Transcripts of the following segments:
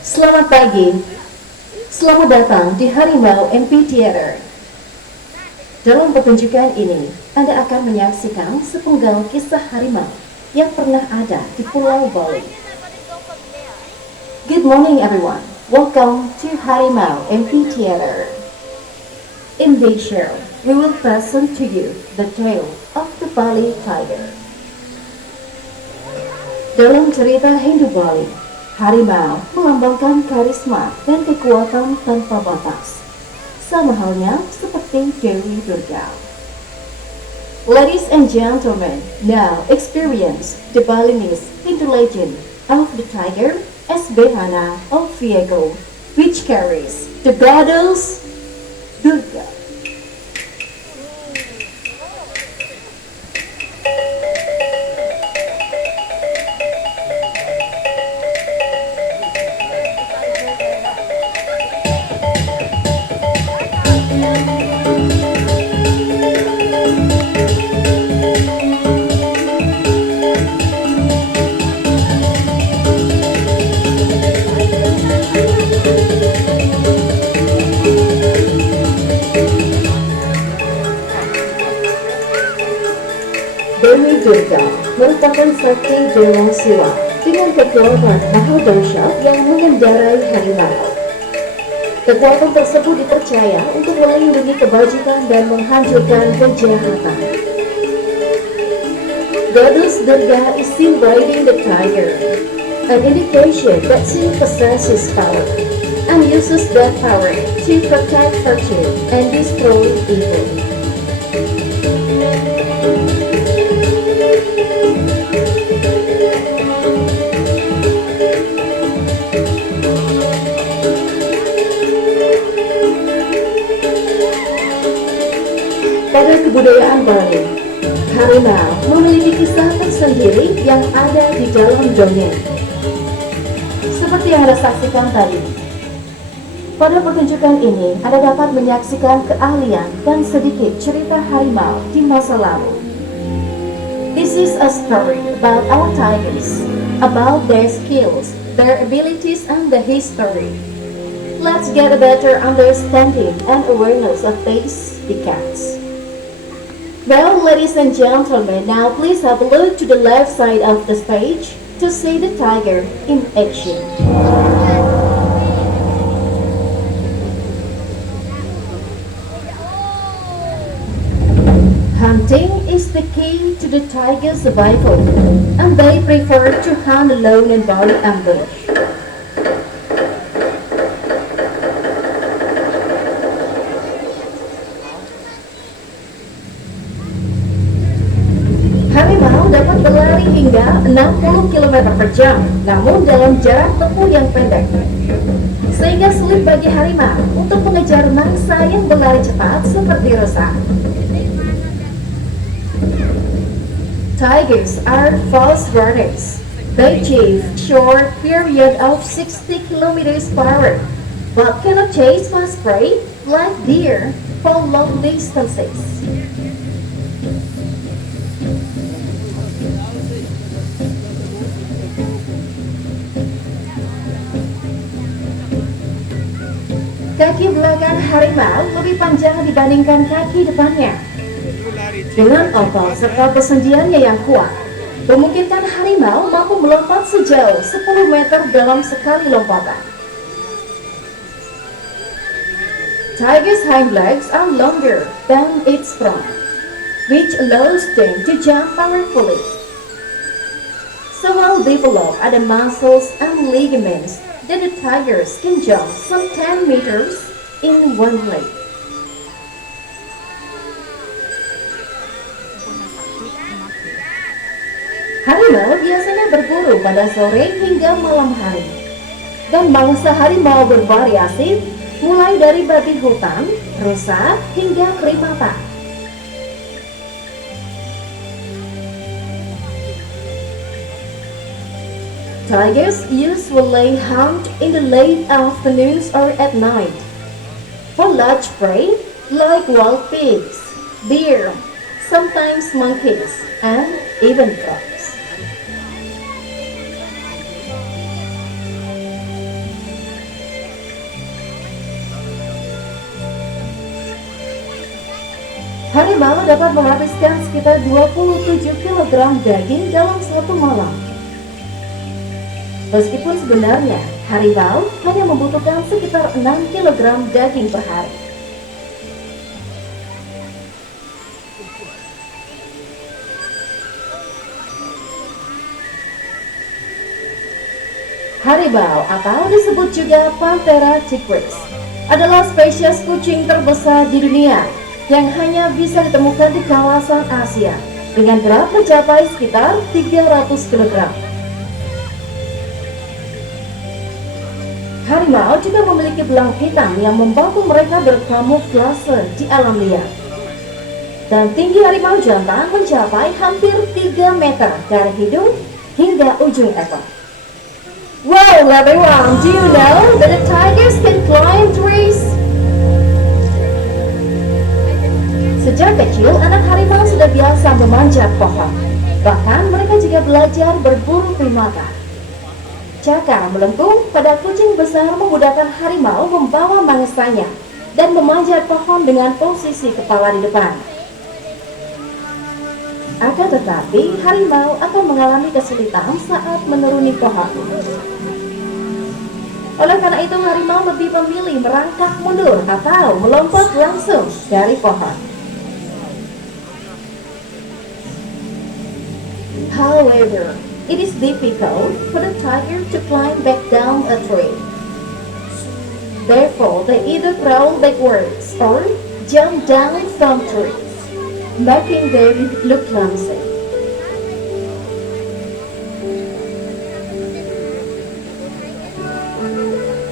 Selamat pagi, selamat datang di Harimau Amphitheater. Dalam pertunjukan ini, Anda akan menyaksikan sepenggal kisah harimau yang pernah ada di Pulau Bali. Good morning everyone, welcome to Harimau Amphitheater. In this show, we will present to you the tale of the Bali Tiger. Dalam cerita Hindu Bali, harimau melambangkan karisma dan kekuatan tanpa batas, sama halnya seperti Dewi Durga. Ladies and gentlemen, now experience the Balinese Hindu legend of the tiger as Behana of vehicle, which carries the goddess Durga. Dewi Durga merupakan sakti Dewa Siwa dengan kekuatan maha dahsyat yang mengendarai harimau. Kekuatan tersebut dipercaya untuk melindungi kebajikan dan menghancurkan kejahatan. Goddess Durga is seen riding the tiger, an indication that she possesses power and uses that power to protect virtue and destroy evil. Pada kebudayaan Bali, harimau memiliki kisah tersendiri yang ada di dalam dongeng. Seperti yang Anda saksikan tadi, pada pertunjukan ini Anda dapat menyaksikan keahlian dan sedikit cerita harimau di masa lalu. This is a story about our tigers, about their skills, their abilities, and the history. Let's get a better understanding and awareness of these decades. Well, ladies and gentlemen, now please have a look to the left side of the stage to see the tiger in action. Hunting is the key to the tiger's survival, and they prefer to hunt alone in Bali ambush. Harimau dapat berlari hingga 60 km per jam, namun dalam jarak tempuh yang pendek, sehingga sulit bagi harimau untuk mengejar mangsa yang berlari cepat seperti rusa. Tigers are fast runners. They achieve short period of 60 km per hour, but cannot chase fast prey like deer for long distances. Kaki belakang harimau lebih panjang dibandingkan kaki depannya. Dengan otot serta persendiannya yang kuat, memungkinkan harimau mampu melompat sejauh 10 meter dalam sekali lompatan. Tiger's hind legs are longer than its front, which allows them to jump powerfully. So well developed are the muscles and ligaments that the tigers can jump some 10 meters in one leg. Harimau biasanya berburu pada sore hingga malam hari, dan mangsa harimau bervariasi mulai dari babi hutan, rusa, hingga primata. Tigers usually hunt in the late afternoons or at night for large prey like wild pigs, deer, sometimes monkeys, and even frogs. Harimau dapat menghabiskan sekitar 27 kg daging dalam satu malam. Meskipun sebenarnya harimau hanya membutuhkan sekitar 6 kg daging per hari. Harimau atau disebut juga Panthera tigris adalah spesies kucing terbesar di dunia yang hanya bisa ditemukan di kawasan Asia dengan berat mencapai sekitar 300 kg. Harimau juga memiliki belang hitam yang membantu mereka berkamuflase di alam liar. Dan tinggi harimau jantan mencapai hampir 3 meter dari hidung hingga ujung ekor. Well everyone, do you know that the tigers can climb trees? Sejak kecil, anak harimau sudah biasa memanjat pohon. Bahkan mereka juga belajar berburu primata. Cakar melengkung pada kucing besar memudahkan harimau membawa mangsanya dan memanjat pohon dengan posisi kepala di depan. Akan tetapi, harimau akan mengalami kesulitan saat menuruni pohon. Oleh karena itu, harimau lebih memilih merangkak mundur atau melompat langsung dari pohon. However, it is difficult for the tiger to climb back down a tree. Therefore, they either crawl backwards or jump down from trees, making them look clumsy.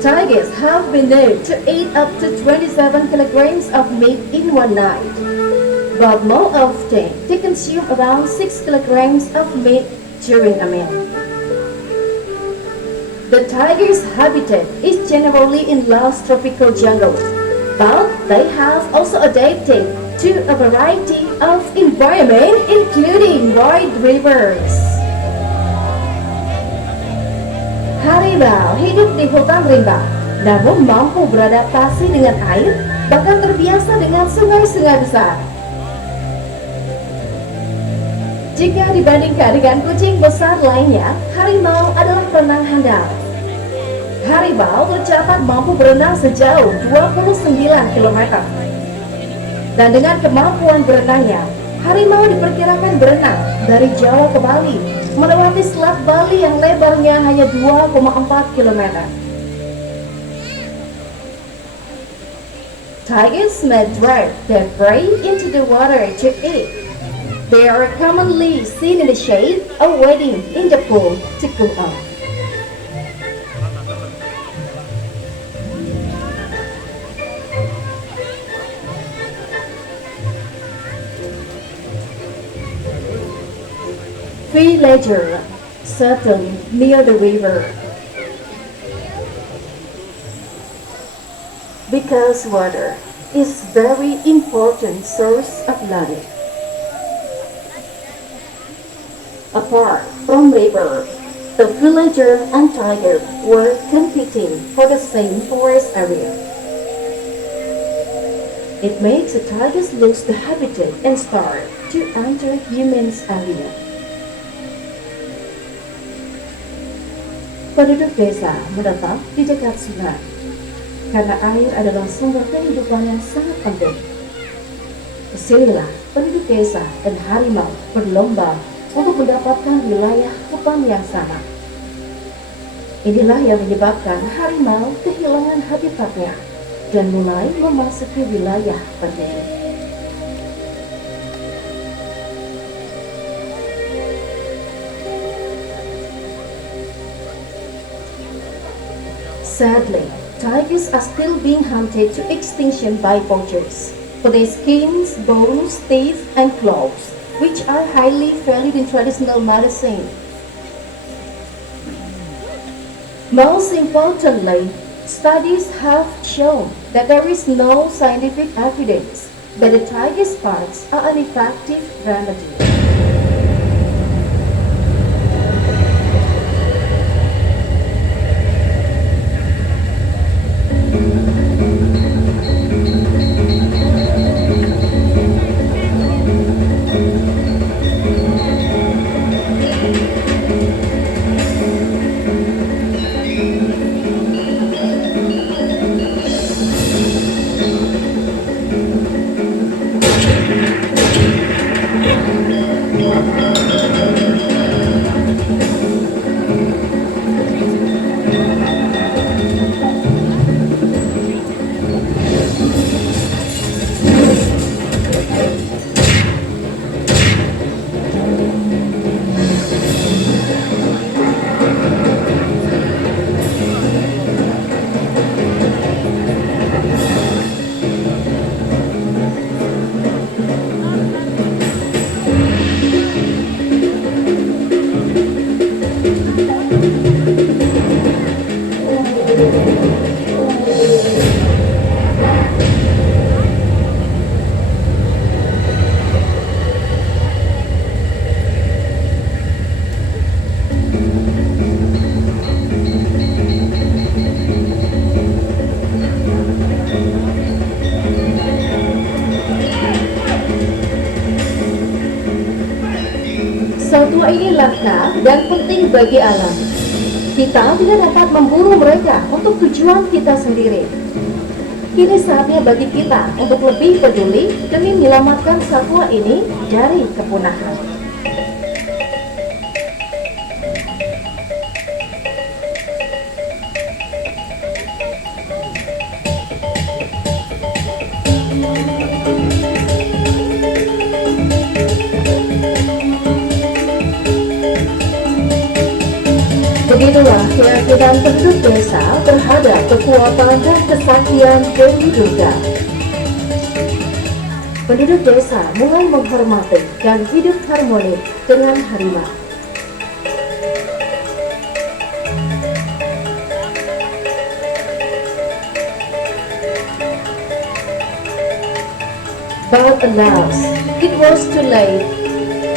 Tigers have been known to eat up to 27 kilograms of meat in one night, but more often they consume around 6 kilograms of meat during a meal. The tiger's habitat is generally in lush tropical jungles, but they have also adapted to a variety of environments, including wide rivers. Harimau hidup di hutan rimba, namun mampu beradaptasi dengan air, bahkan terbiasa dengan sungai-sungai besar. Jika dibandingkan dengan kucing besar lainnya, harimau adalah perenang handal. Harimau tercatat mampu berenang sejauh 29 km. Dan dengan kemampuan berenangnya, harimau diperkirakan berenang dari Jawa ke Bali, melewati Selat Bali yang lebarnya hanya 2,4 km. Tigers may drag their prey into the water to eat. They are commonly seen in the shade or wading in the pool to cool off. Villager settle near the river. Because water is very important source of life. Apart from river, the villager and tiger were competing for the same forest area. It makes the tigers lose the habitat and start to enter humans' area. Penduduk desa menetap di dekat sungai karena air adalah sumber kehidupan yang sangat penting. Disinilah penduduk desa dan harimau berlomba untuk mendapatkan wilayah hutan yang sama. Inilah yang menyebabkan harimau kehilangan habitatnya dan mulai memasuki wilayah penduduk. Sadly, tigers are still being hunted to extinction by poachers for their skins, bones, teeth, and claws, which are highly valued in traditional medicine. Most importantly, studies have shown that there is no scientific evidence but the tiger's parts are an effective remedy. Satwa ini langka dan penting bagi alam. Kita tidak dapat memburu mereka untuk tujuan kita sendiri. Kini saatnya bagi kita untuk lebih peduli demi menyelamatkan satwa ini dari kepunahan. Begitulah keyakinan penduduk desa terhadap kekuatan dan kesaktian Dewi Durga. Penduduk desa mulai menghormati dan hidup harmoni dengan harimau. But alas, it was too late.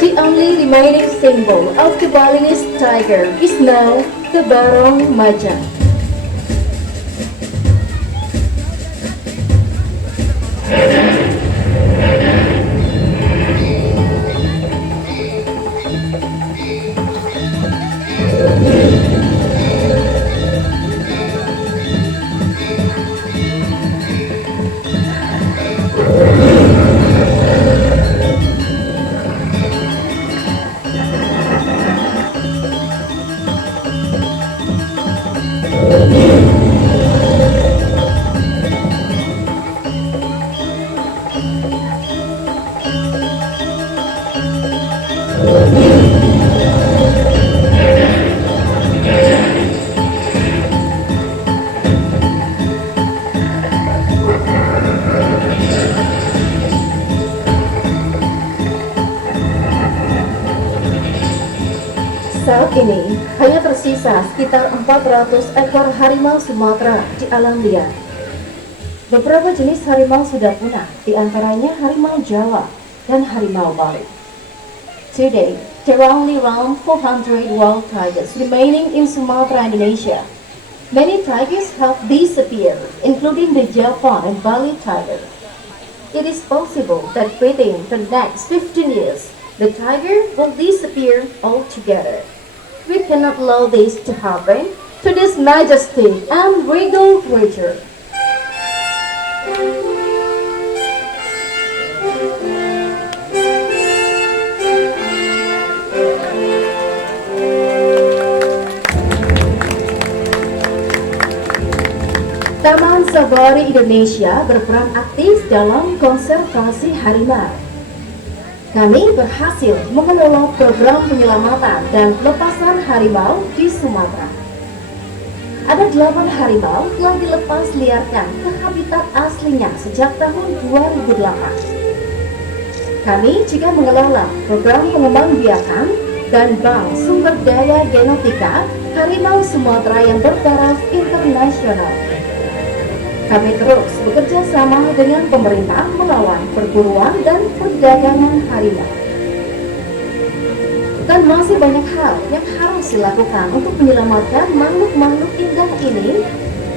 The only remaining symbol of the Balinese tiger is now the Barong Maja. Saat ini hanya tersisa sekitar 400 ekor harimau Sumatera di alam liar. Beberapa jenis harimau sudah punah, di antaranya harimau Jawa dan harimau Bali. Today, there are only around 400 wild tigers remaining in Sumatra, Indonesia. Many tigers have disappeared, including the Javan and Bali tiger. It is possible that within the next 15 years, the tiger will disappear altogether. We cannot allow this to happen to this majestic and regal creature. Taman Safari Indonesia berperan aktif dalam konservasi harimau. Kami berhasil mengelola program penyelamatan dan pelepasan harimau di Sumatera. Ada 8 harimau telah dilepas liarkan ke habitat aslinya sejak tahun 2008. Kami juga mengelola program pengembangbiakan dan bank sumber daya genetika harimau Sumatera yang bertaraf internasional. Kami terus bekerja sama dengan pemerintah melawan perburuan dan perdagangan harimau. Dan masih banyak hal yang harus dilakukan untuk menyelamatkan makhluk-makhluk indah ini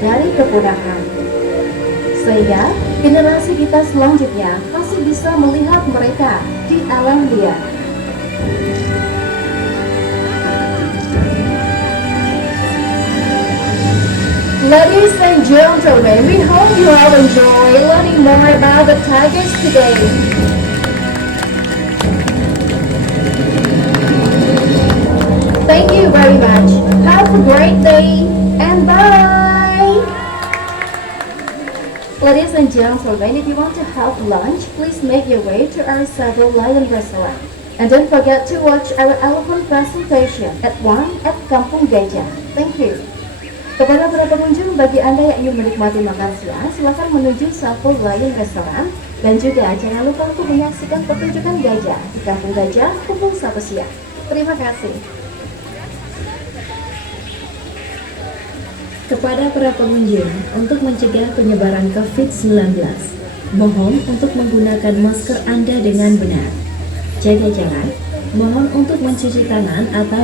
dari kepunahan, sehingga generasi kita selanjutnya masih bisa melihat mereka di alam liar. Ladies and gentlemen, we hope you have enjoyed learning more about the tigers today. Thank you very much. Have a great day and bye. Ladies and gentlemen, if you want to have lunch, please make your way to our Savo Lion restaurant. And don't forget to watch our elephant presentation at 1 at Kampung Gajah. Thank you. Kepada para pengunjung, bagi Anda yang ingin menikmati makan siang, silakan menuju Savo Lion restaurant. Dan juga jangan lupa untuk menyaksikan pertunjukan gajah di Kampung Gajah pukul 1 siang. Terima kasih. Kepada para pengunjung, untuk mencegah penyebaran COVID-19, mohon untuk menggunakan masker Anda dengan benar. Jaga jarak, mohon untuk mencuci tangan atau